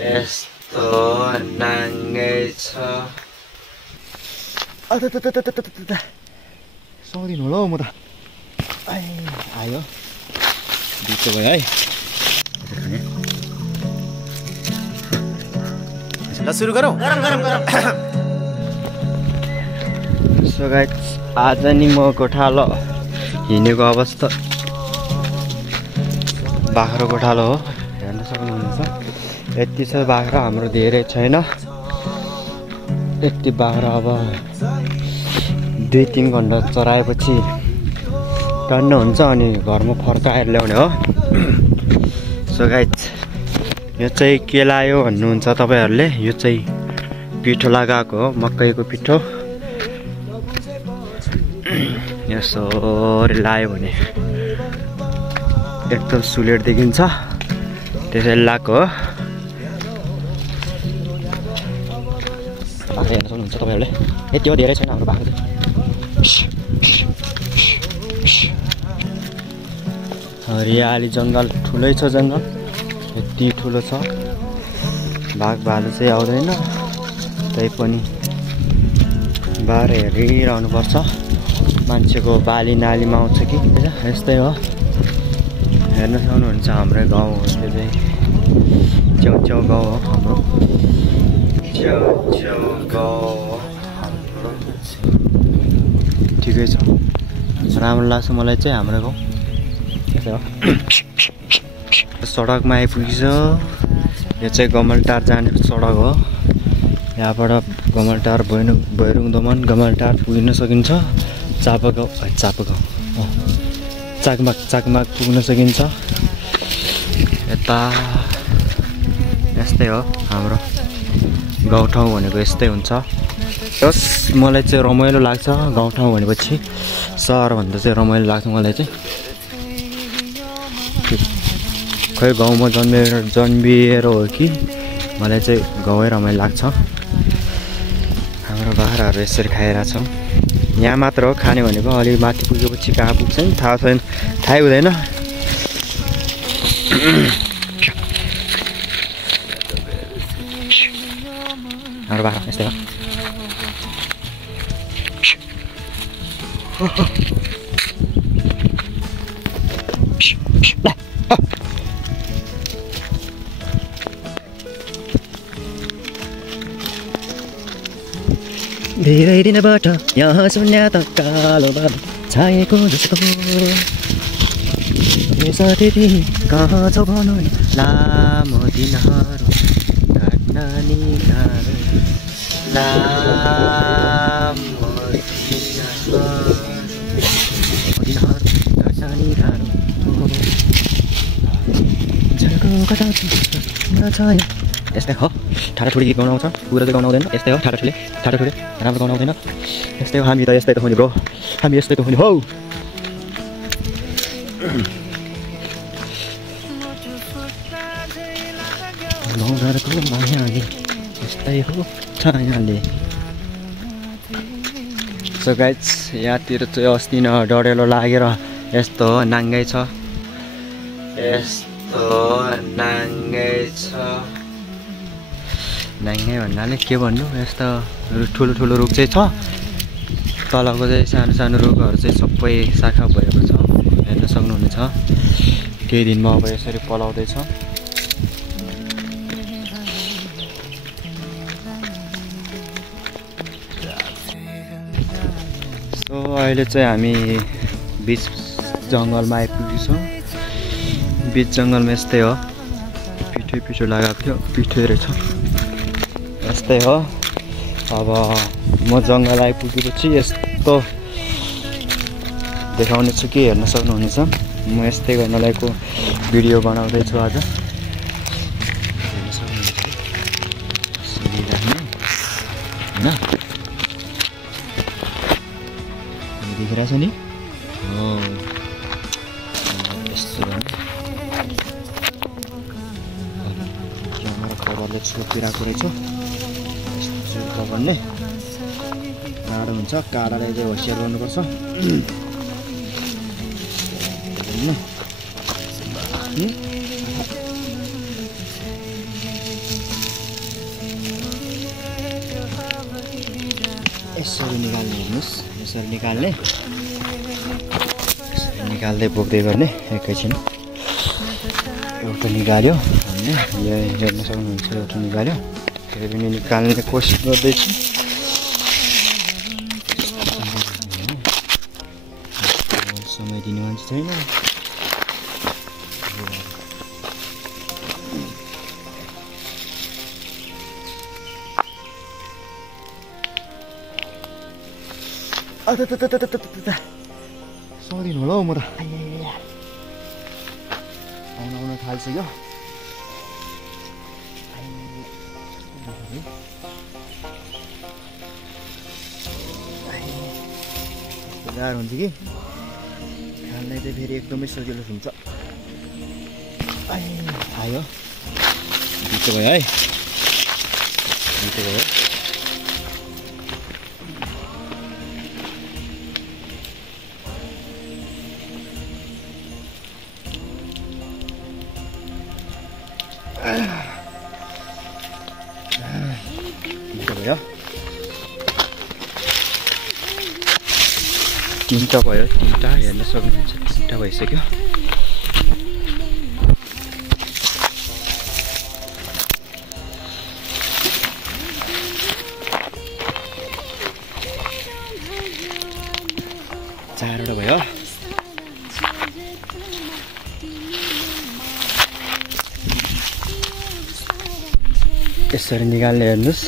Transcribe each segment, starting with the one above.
यस्तो नाङ्गै छ। सक्दिनु होला हौ म त। आयो बिचो भयो है। ल सुरु गरौँ। सो गाइस आज नि म गोठालो हिँडेको अवस्था बाख्रो गोठालो हो, हेर्न सक्नुहुन्छ। यति छ बाख्रा, हाम्रो धेरै छैन। यति बाख्रा अब 2-3 घन्टा चराएपछि टन्न हुन्छ अनि घरमा फर्काएर ल्याउने हो। सो गाइस यो चाहिँ के लायो भन्नुहुन्छ तपाईहरुले, यो चाहिँ पिठो लगाएको हो, मकैको पिठो। यसरी लायो भने एकदम सुलेट देखिन्छ, त्यसैले लगाएको हो। बाख्रा हेर्न सक्नुहुन्छ तपाईहरुले, यति हो, धेरै छैन हाम्रो बाख्रा। हरियाली जङ्गल, ठुलै छ जङ्गल, यति ठुलो छ। बाघ भालु चाहिँ आउँदैन, तैपनि बार हेरिरहनु पर्छ। मान्छेको बाली नालीमा आउँछ कि यस्तै हो। हेर्न सक्नुहुन्छ हाम्रो गाउँ हो, त्यो चाहिँ छेउछेउ गाउँ हो हाम्रो, छेउछेउ गाउँ हो हाम्रो। ठिकै छ, राम्रो लाग्छ मलाई चाहिँ हाम्रो गाउँ। सडकमा आइपुगिछ। यो चाहिँ गमलटार जाने सडक हो। यहाँबाट गमलटार भैरुङ दोमन गमलटार पुग्न सकिन्छ। चाकमाक पुग्न सकिन्छ। यता यस्तै हो हाम्रो गाउँठाउँ भनेको, यस्तै हुन्छ। यस मलाई चाहिँ रमाइलो लाग्छ गाउँठाउँ भनेपछि, सहरभन्दा चाहिँ रमाइलो लाग्छ मलाई चाहिँ। खै गाउँमा जन्मिएर हो कि मलाई चाहिँ गाउँै रमाइलो लाग्छ। हाम्रो बाख्राहरू यसरी खाइरहेछौँ। यहाँ मात्र हो खाने भनेको, अलिक माथि पुगेपछि कहाँ पुग्छ नि थाहा छैन, थाहै हुँदैन। हाम्रो बाख्रा यस्तै हो। धेरै दिनबाट यहाँ शून्यता कालो बादल छाएको जस्तो। साथी तिमी कहाँ छौ भन, लामो दिनहरू काट्न नि गाह्रो, लामो दिनहरू काट्न नि गाह्रो। झल्को कटाउँछु नछायो। यस्तै हो, ठाडाठुडी गीत गाउन आउँछ, पुरा चाहिँ गाउन आउँदैन। यस्तै हो, ठाडाठुडे राम्रो गाउन आउँदैन। यस्तै हो, हामी त यस्तै त हो नि ब्रो, हामी यस्तै त हो नि हौ। गाउँघरको मायाले यस्तै हो छायाले। सो गाइस यहाँतिर चाहिँ अस्ति न डढेलो लागेर यस्तो नाङ्गै छ, यस्तो नाङ्गै छ। नाङ्गै भन्नाले के भन्नु, यस्तो ठुलो ठुलो रुख चाहिँ छ, तलको चाहिँ सानो सानो रुखहरू चाहिँ सबै शाखा भएको छ, हेर्न सक्नुहुनेछ। केही दिनमा अब यसरी पलाउँदैछ। सो अहिले चाहिँ हामी बिच जङ्गलमा आइपुगेछौँ। बिच जङ्गलमा यस्तै हो, पिठो लगाएको थियो, पिठो रहेछ, यस्तै हो। अब म जङ्गल आइपुगेपछि यस्तो देखाउने छु कि हेर्न सक्नुहुनेछ। म यस्तै गर्नलाइको भिडियो बनाउँदैछु आज। देखिरहेछ नि, यस्तो कभरले छोपिरहेको रहेछ। यस्तो कभरले टाढो हुन्छ, काँडाले चाहिँ होसियार गर्नुपर्छ। यसरी निकाल्ने हेर्नुहोस् यसरी निकाल्ने निकाल्दै बोक्दै गर्ने एकैछिन एउटा निकाल्यो हामीले यो हेर्न सक्नुहुन्छ एउटा निकाल्यो फेरि पनि निकाल्ने कोसिस गर्दैछु समय दिने मान्छे छैन सरी होला हौ म त आउन थाल्छु गाह्रो हुन्छ कि खानलाई चाहिँ फेरि एकदमै सजिलो हुन्छ आयो बिचो भयो है बिचो भयो तिनवटा भयो तिनवटा हेर्न सक्नुहुन्छ तिनवटा भइसक्यो चारवटा भयो यसरी निकाल्ने हेर्नुहोस्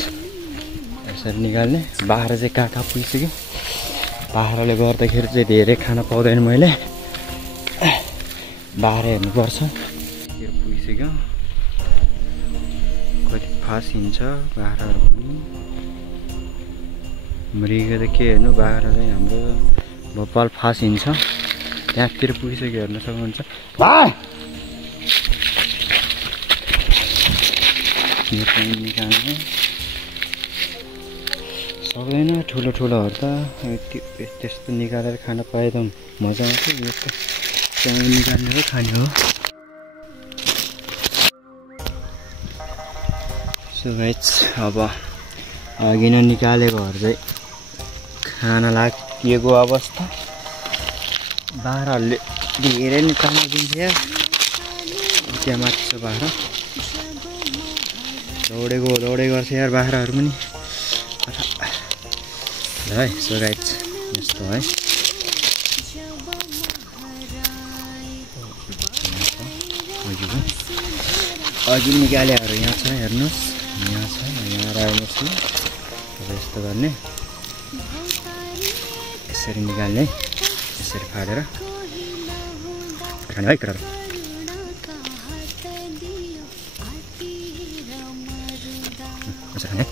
यसरी निकाल्ने बाह्र चाहिँ कहाँ पुगिसक्यो बाह्रले गर्दाखेरि चाहिँ धेरै खान पाउँदैन मैले बाह्र हेर्नुपर्छ पुगिसक्यो कति फास्ट हिँड्छ बाह्रहरू पनि मृग त के हेर्नु बाह्र चाहिँ हाम्रो भोपाल फास्ट हिँड्छ त्यहाँतिर पुगिसक्यो हेर्न सक्नुहुन्छ निकाल्ने सक्दैन ठुलो ठुलोहरू त त्यस्तो निकालेर खान पाए त मजा आउँछ यस्तो त्यहाँ निकाल्ने हो खाने हो सो गाइस अब अघि नै निकालेकोहरू चाहिँ खान लागेको अवस्था बाह्रहरूले धेरै नै तामा दिन्थ्यो त्यहाँ माथि छ बाह्र दौडे गर्छ यार बाख्राहरू पनि है सो गाइस यस्तो है अघि निकालेहरू यहाँ छ हेर्नुहोस् यहाँ छ यहाँ आउनुहोस् न अब यस्तो गर्ने यसरी निकाल्ने यसरी फालेर खाने है केटाहरू यसरी खाने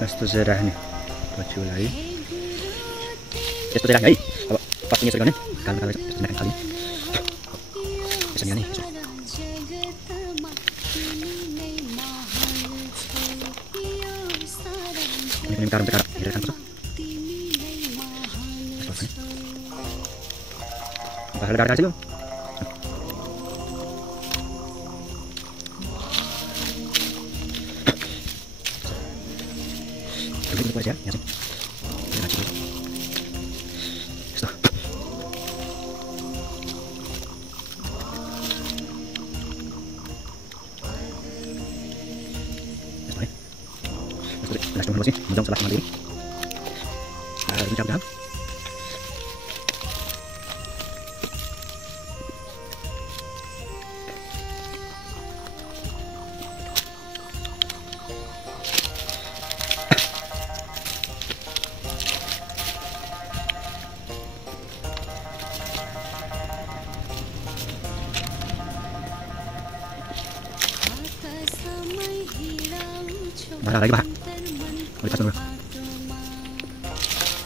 यस्तो चाहिँ राख्ने पछिको लागि यस्तो चाहिँ राख्ने है अब पछि यसो गर्ने कालो कालो यस्तो राख्ने खाली यसो यहाँ नि कालो कालो हेरेर खानुपर्छ बाख्रा गाडा गाड्छ यहाँ चाहिँ लास्ट में मजा आउँछ लास्टमा अलि दाम Mana lagi, Pak? Mau dipasang dulu.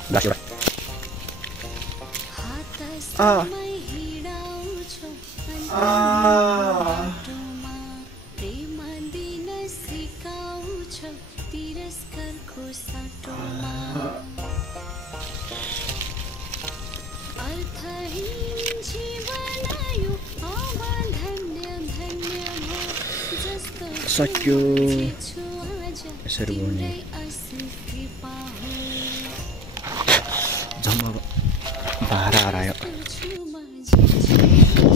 Belas ya, Pak. सक्यो यसरी बोल्ने जम्मा भाडा हरायो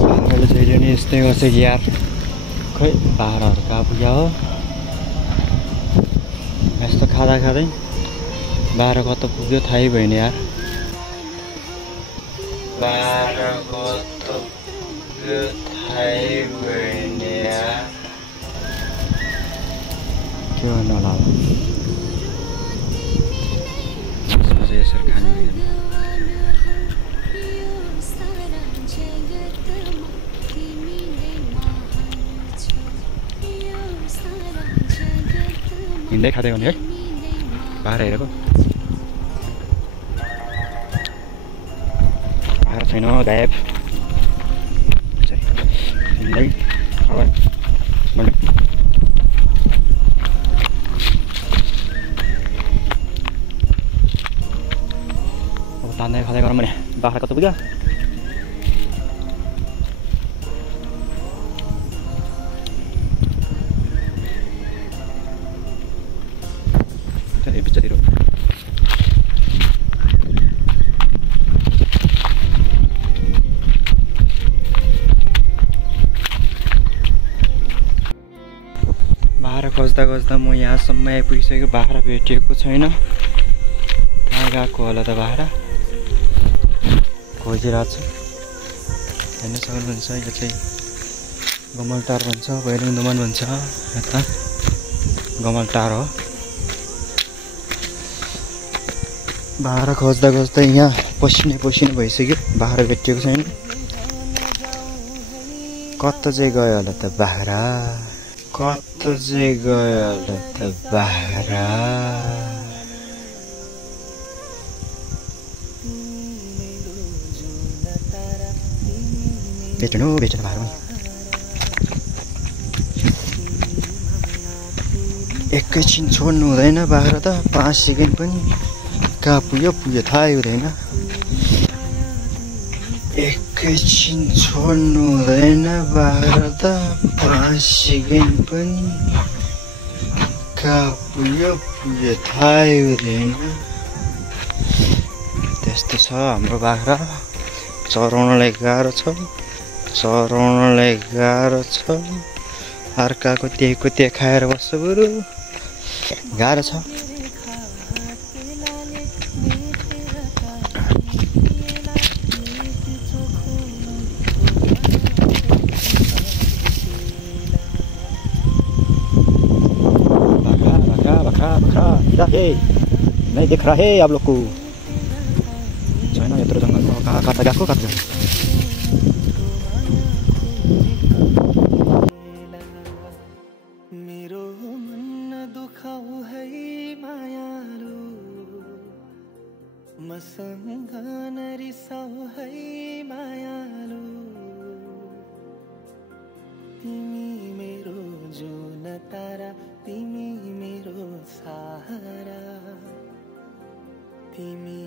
भाडाले जहिले नि यस्तै गर्छ कि यार खै भाडाहरू कहाँ पुग्यो हो यस्तो खाँदा खाँदै भाडा कता पुग्यो थाहै भएन यार भाडा कता पुग्यो थाहै भएन यार के गर्नु होला अब यसरी खानु हुँदैन हिँड्दै खाँदै गर्ने है भाडा हेरेको भाडा छैन गायब हिँड्दै अब तान्दै खाँदै गरौँ भने बाख्रा कता पुग्यो बिचारी बाख्रा खोज्दा खोज्दा म यहाँसम्म आइपुगिसकेको बाख्रा भेटिएको छैन कहाँ गएको होला त बाख्रा खोजिरहेको छु हेर्न सक्नुहुन्छ यो चाहिँ गमलटार भन्छ भैरङ दोमान भन्छ यता गमलटार हो बाख्रा खोज्दा खोज्दा यहाँ पसिनै भइसक्यो बाख्रा भेटिएको छैन कता चाहिँ गयो होला त बाख्रा कता चाहिँ गयो होला त बाख्रा भेट्नु बाख्रा एकैछिन छोड्नु हुँदैन बाख्रा त 5 सेकेन्ड पनि कहाँ पुग्यो थाहै हुँदैन एकैछिन छोड्नु हुँदैन बाख्रा त 5 सेकेन्ड पनि कहाँ पुग्यो थाहै हुँदैन त्यस्तो छ हाम्रो बाख्रा चराउनलाई गाह्रो छ अर्काको त्यहीको त्यही खाएर बस्छ बरु गाह्रो छ नहीं दिख रहा है आप लोग को छैन यत्रो जङ्गलमा कता गएको मेरो मन दुखाउ है मायालु मसँग नरिसाउ है मायालु तिमी मेरो जुन तारा तिमी मेरो सहारा तिमी